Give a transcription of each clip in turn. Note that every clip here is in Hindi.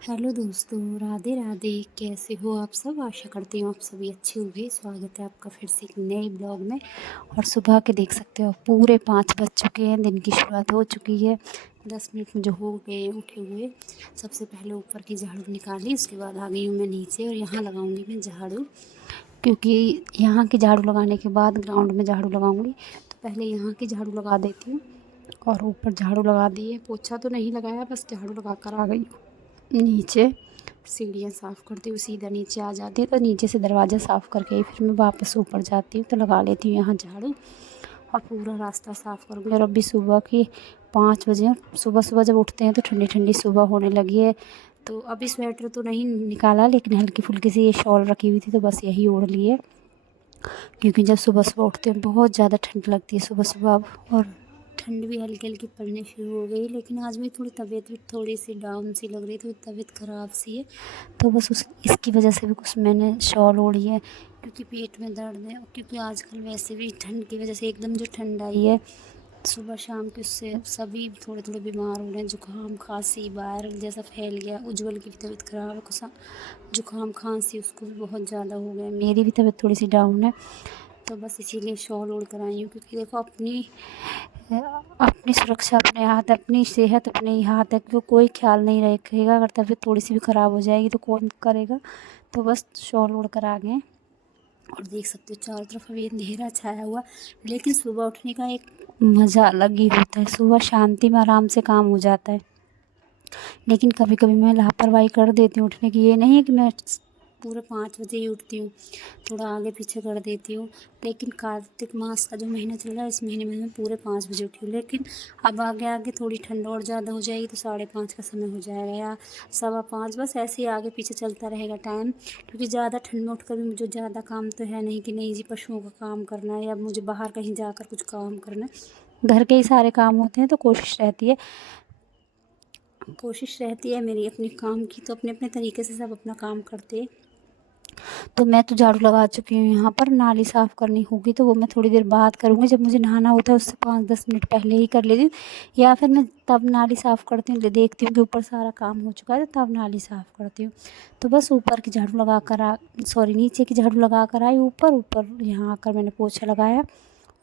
हेलो दोस्तों, राधे राधे। कैसे हो आप सब? आशा करती हूँ आप सभी अच्छे होंगे। स्वागत है आपका फिर से एक नए ब्लॉग में। और सुबह के देख सकते हो पूरे 5 बज चुके हैं, दिन की शुरुआत हो चुकी है। 10 मिनट मुझे हो गए उठे हुए। सबसे पहले ऊपर की झाड़ू निकाली, उसके बाद आ गई हूँ मैं नीचे और यहाँ लगाऊंगी मैं झाड़ू, क्योंकि यहाँ की झाड़ू लगाने के बाद ग्राउंड में झाड़ू लगाऊंगी। तो पहले यहाँ की झाड़ू लगा देती हूँ और ऊपर झाड़ू लगा दी है। पोछा तो नहीं लगाया, बस झाड़ू लगा कर आ गई हूँ नीचे। सीढ़ियाँ साफ़ करती हूँ, सीधा नीचे आ जाती हूँ, तो नीचे से दरवाज़ा साफ़ करके ही फिर मैं वापस ऊपर जाती हूँ, तो लगा लेती हूँ यहाँ झाड़ू और पूरा रास्ता साफ़ करूँगी। और अभी सुबह की 5 बजे, सुबह जब उठते हैं तो ठंडी ठंडी सुबह होने लगी है। तो अभी स्वेटर तो नहीं निकाला, लेकिन हल्की फुल्की सी ये शॉल रखी हुई थी, तो बस यही ओढ़ ली है, क्योंकि जब सुबह सुबह उठते हैं बहुत ज़्यादा ठंड लगती है सुबह सुबह अब। और ठंड भी हल्की हल्की पड़ने शुरू हो गई, लेकिन आज मेरी थोड़ी तबीयत भी थोड़ी सी डाउन सी लग रही, थोड़ी तबीयत ख़राब सी है। तो बस इसकी वजह से भी कुछ मैंने शॉल ओढ़ी है, क्योंकि पेट में दर्द है। क्योंकि आजकल वैसे भी ठंड की वजह से एकदम जो ठंड आई है सुबह शाम की, उससे सभी थोड़े थोड़े बीमार हो रहे हैं। जुकाम खांसी वायरल जैसा फैल गया। उज्जवल की भी तबीयत ख़राब है, कुछ जुकाम खांसी उसको भी बहुत ज़्यादा हो गया। मेरी भी तबीयत थोड़ी सी डाउन है, तो बस इसीलिए शॉल ओढ़ कर आई हूँ। क्योंकि देखो अपनी सुरक्षा अपने हाथ, अपनी सेहत अपने ही हाथ है, क्योंकि कोई ख्याल नहीं रखेगा। अगर तबीयत थोड़ी सी भी ख़राब हो जाएगी तो कौन करेगा। तो बस शॉल ओढ़ कर आ गए। और देख सकते हो चारों तरफ अभी अंधेरा छाया हुआ, लेकिन सुबह उठने का एक मज़ा अलग ही होता है। सुबह शांति में आराम से काम हो जाता है। लेकिन कभी कभी मैं लापरवाही कर देती हूँ उठने की। ये नहीं है कि मैं पूरे 5 बजे ही उठती हूँ, थोड़ा आगे पीछे कर देती हूँ। लेकिन कार्तिक मास का जो महीना चल रहा है, इस महीने में मैं पूरे 5 बजे उठी हूँ। लेकिन अब आगे आगे थोड़ी ठंड और ज़्यादा हो जाएगी, तो 5:30 का समय हो जाएगा या 5:15, बस ऐसे ही आगे पीछे चलता रहेगा टाइम। क्योंकि ज़्यादा ठंड में उठकर भी मुझे ज़्यादा काम तो है नहीं कि नहीं जी पशुओं का काम करना है या मुझे बाहर कहीं जाकर कुछ काम करना है। घर के ही सारे काम होते हैं, तो कोशिश रहती है मेरी अपने काम की। तो अपने अपने तरीके से सब अपना काम करते हैं। तो मैं तो झाड़ू लगा चुकी हूँ। यहाँ पर नाली साफ़ करनी होगी, तो वो मैं थोड़ी देर बाद करूँगी। जब मुझे नहाना होता है उससे 5-10 मिनट पहले ही कर लेती हूँ, या फिर मैं तब नाली साफ़ करती हूँ, देखती हूँ कि ऊपर सारा काम हो चुका है, तो तब नाली साफ़ करती हूँ। तो बस ऊपर की झाड़ू लगा कर नीचे की झाड़ू लगा कर आई ऊपर। यहाँ आकर मैंने पोछा लगाया,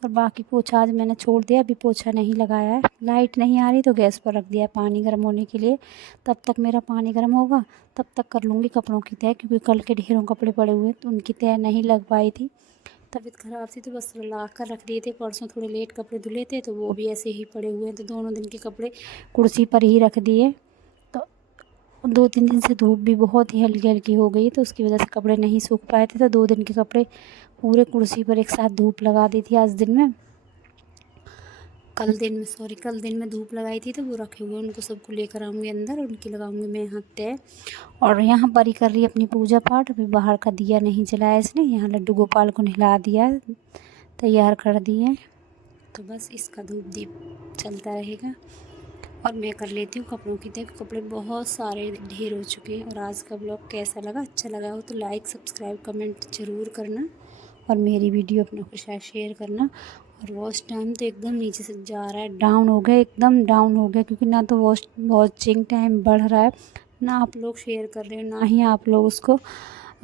और बाकी पोछा आज मैंने छोड़ दिया, अभी पोछा नहीं लगाया है। लाइट नहीं आ रही तो गैस पर रख दिया है पानी गर्म होने के लिए। तब तक मेरा पानी गर्म होगा, तब तक कर लूँगी कपड़ों की तह, क्योंकि कल के ढेरों कपड़े पड़े हुए हैं, तो उनकी तह नहीं लग पाई थी। तबीयत ख़राब थी तो बस ला कर रख दिए थे। परसों थोड़े लेट कपड़े धुले थे, तो वो भी ऐसे ही पड़े हुए हैं। तो दोनों दिन के कपड़े कुर्सी पर ही रख दिए। तो 2-3 दिन से धूप भी बहुत ही हल्की हल्की हो गई, तो उसकी वजह से कपड़े नहीं सूख पाए थे। तो 2 दिन के कपड़े पूरे कुर्सी पर एक साथ धूप लगा दी थी आज दिन में। कल दिन में धूप लगाई थी, तो वो रखे हुए उनको सबको लेकर आऊँगी अंदर, उनकी लगाऊंगी मैं यहाँ तय। और यहाँ पर ही कर रही अपनी पूजा पाठ। अभी बाहर का दिया नहीं जलाया इसने, यहाँ लड्डू गोपाल को नहला दिया, तैयार कर दिए। तो बस इसका धूप दीप चलता रहेगा और मैं कर लेती हूँ कपड़ों की तय। कपड़े बहुत सारे ढेर हो चुके हैं। और आज का ब्लॉग कैसा लगा? अच्छा लगा हो तो लाइक सब्सक्राइब कमेंट ज़रूर करना, और मेरी वीडियो अपनों के साथ शेयर करना। और वॉच टाइम तो एकदम नीचे से जा रहा है, डाउन हो गया, एकदम डाउन हो गया। क्योंकि ना तो वॉचिंग टाइम बढ़ रहा है, ना आप लोग शेयर कर रहे हो, ना ही आप लोग उसको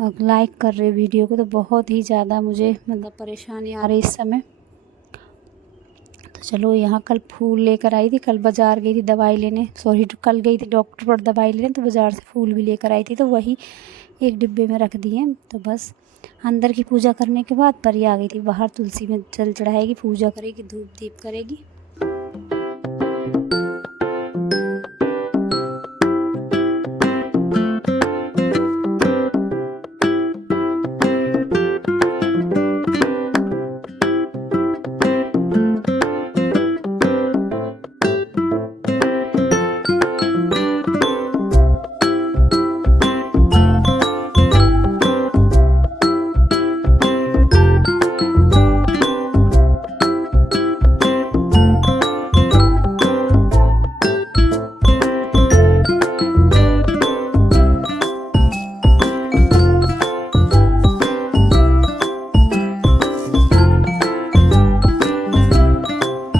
लाइक कर रहे हो वीडियो को। तो बहुत ही ज़्यादा मुझे मतलब परेशानी आ रही इस समय। तो चलो, यहाँ कल फूल लेकर आई थी, कल बाज़ार गई थी दवाई लेने, कल गई थी डॉक्टर पर दवाई लेने, तो बाज़ार से फूल भी लेकर आई थी, तो वही एक डिब्बे में रख दिए। तो बस अंदर की पूजा करने के बाद परी आ गई थी बाहर, तुलसी में जल चढ़ाएगी, पूजा करेगी, धूप दीप करेगी।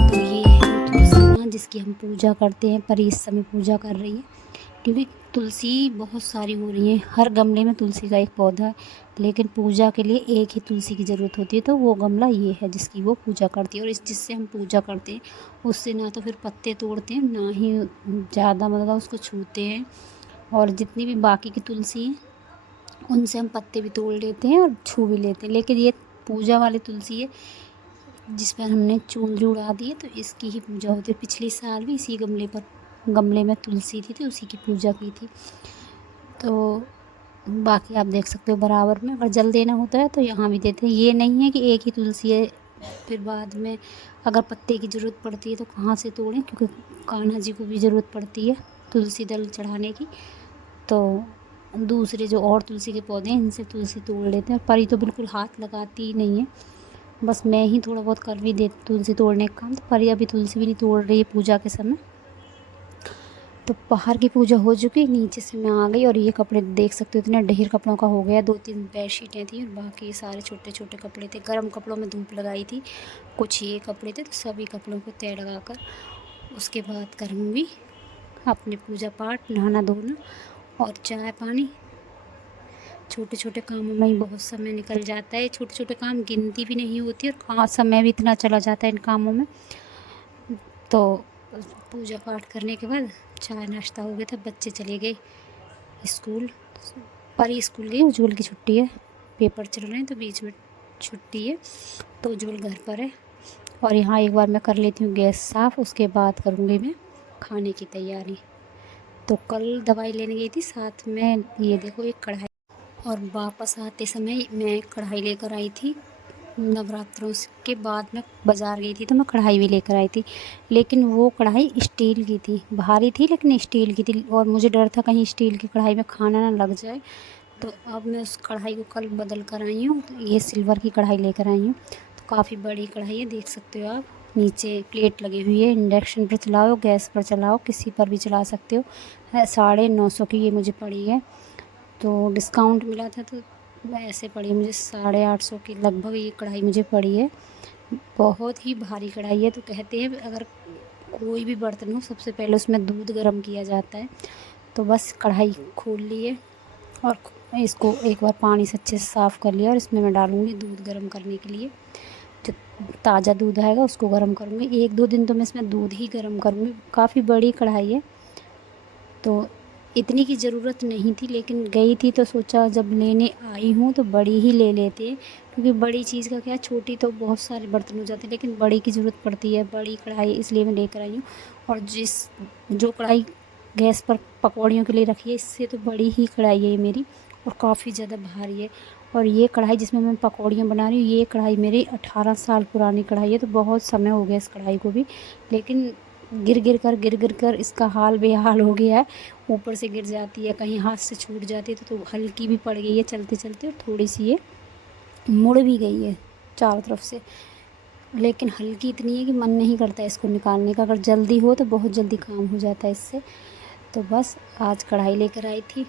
तो ये है तुलसी माँ जिसकी हम पूजा करते हैं, परी इस समय पूजा कर रही है। क्योंकि तुलसी बहुत सारी हो रही हैं, हर गमले में तुलसी का एक पौधा है, लेकिन पूजा के लिए एक ही तुलसी की ज़रूरत होती है, तो वो गमला ये है जिसकी वो पूजा करती है। और इस जिससे हम पूजा करते हैं उससे ना तो फिर पत्ते तोड़ते हैं, ना ही ज़्यादा मतलब उसको छूते हैं। और जितनी भी बाकी की तुलसी हैं उनसे हम पत्ते भी तोड़ लेते हैं और छू भी लेते हैं, लेकिन ये पूजा वाली तुलसी है जिस पर हमने चुनरी उड़ा दी है, तो इसकी ही पूजा होती है। पिछले साल भी इसी गमले में तुलसी थी तो उसी की पूजा की थी। तो बाकी आप देख सकते हो बराबर में अगर जल देना होता है तो यहाँ भी देते हैं। ये नहीं है कि एक ही तुलसी है फिर बाद में अगर पत्ते की ज़रूरत पड़ती है तो कहाँ से तोड़ें, क्योंकि कान्हा जी को भी ज़रूरत पड़ती है तुलसी दल चढ़ाने की। तो दूसरे जो और तुलसी के पौधे हैं इनसे तुलसी तोड़ लेते हैं। परी तो बिल्कुल हाथ लगाती ही नहीं है, बस मैं ही थोड़ा बहुत कर भी देती तुलसी तोड़ने का काम। तो परी अभी तुलसी भी नहीं तोड़ रही है पूजा के समय। तो बाहर की पूजा हो चुकी, नीचे से मैं आ गई और ये कपड़े देख सकते हो इतने ढेर कपड़ों का हो गया। 2-3 बेडशीटें थी और बाकी सारे छोटे छोटे कपड़े थे। गर्म कपड़ों में धूप लगाई थी, कुछ ये कपड़े थे, तो सभी कपड़ों को तय लगाकर उसके बाद करूँगी अपने पूजा पाठ, नहाना धोना और चाय पानी। छोटे छोटे कामों में ही बहुत समय निकल जाता है। छोटे छोटे काम गिनती भी नहीं होती और कहाँ समय भी इतना चला जाता है इन कामों में। तो पूजा पाठ करने के बाद चाय नाश्ता हो गया था, बच्चे चले गए स्कूल। परी स्कूल गई, उज्ज्वल की छुट्टी है, पेपर चल रहे हैं तो बीच में छुट्टी है, तो उज्ज्वल घर पर है। और यहाँ एक बार मैं कर लेती हूँ गैस साफ़, उसके बाद करूँगी मैं खाने की तैयारी। तो कल दवाई लेने गई थी, साथ में ये देखो एक कढ़ाई, और वापस आते समय मैं कढ़ाई लेकर आई थी। नवरात्रों के बाद मैं बाज़ार गई थी तो मैं कढ़ाई भी लेकर आई थी, लेकिन वो कढ़ाई स्टील की थी, भारी थी लेकिन स्टील की थी। और मुझे डर था कहीं स्टील की कढ़ाई में खाना ना लग जाए, तो अब मैं उस कढ़ाई को कल बदल कर आई हूँ। तो ये सिल्वर की कढ़ाई लेकर आई हूँ। तो काफ़ी बड़ी कढ़ाई है, देख सकते हो आप। नीचे प्लेट लगी हुई है, इंडक्शन पर चलाओ, गैस पर चलाओ, किसी पर भी चला सकते हो। 950 की ये मुझे पड़ी है, तो डिस्काउंट मिला था तो ऐसे पड़ी मुझे 850 की लगभग ये कढ़ाई मुझे पड़ी है। बहुत ही भारी कढ़ाई है। तो कहते हैं अगर कोई भी बर्तन हो सबसे पहले उसमें दूध गर्म किया जाता है। तो बस कढ़ाई खोल ली है और इसको एक बार पानी से अच्छे से साफ़ कर लिया और इसमें मैं डालूँगी दूध गर्म करने के लिए। जो ताज़ा दूध आएगा उसको गर्म करूँगी। 1-2 दिन तो मैं इसमें दूध ही गर्म करूँगी। काफ़ी बड़ी कढ़ाई है, तो इतनी की ज़रूरत नहीं थी, लेकिन गई थी तो सोचा जब लेने आई हूँ तो बड़ी ही ले लेते हैं, क्योंकि बड़ी चीज़ का क्या, छोटी तो बहुत सारे बर्तन हो जाते हैं लेकिन बड़ी की ज़रूरत पड़ती है। बड़ी कढ़ाई इसलिए मैं लेकर आई हूँ। और जो कढ़ाई गैस पर पकौड़ियों के लिए रखी है, इससे तो बड़ी ही कढ़ाई है ये मेरी, और काफ़ी ज़्यादा भारी है। और ये कढ़ाई जिसमें मैं पकौड़ियाँ बना रही हूँ, ये कढ़ाई मेरी 18 साल पुरानी कढ़ाई है। तो बहुत समय हो गया इस कढ़ाई को भी, लेकिन गिर गिर कर इसका हाल बेहाल हो गया है। ऊपर से गिर जाती है, कहीं हाथ से छूट जाती है, तो हल्की भी पड़ गई है चलते चलते, और थोड़ी सी ये मुड़ भी गई है चारों तरफ से। लेकिन हल्की इतनी है कि मन नहीं करता इसको निकालने का। अगर जल्दी हो तो बहुत जल्दी काम हो जाता है इससे। तो बस आज कढ़ाई लेकर आई थी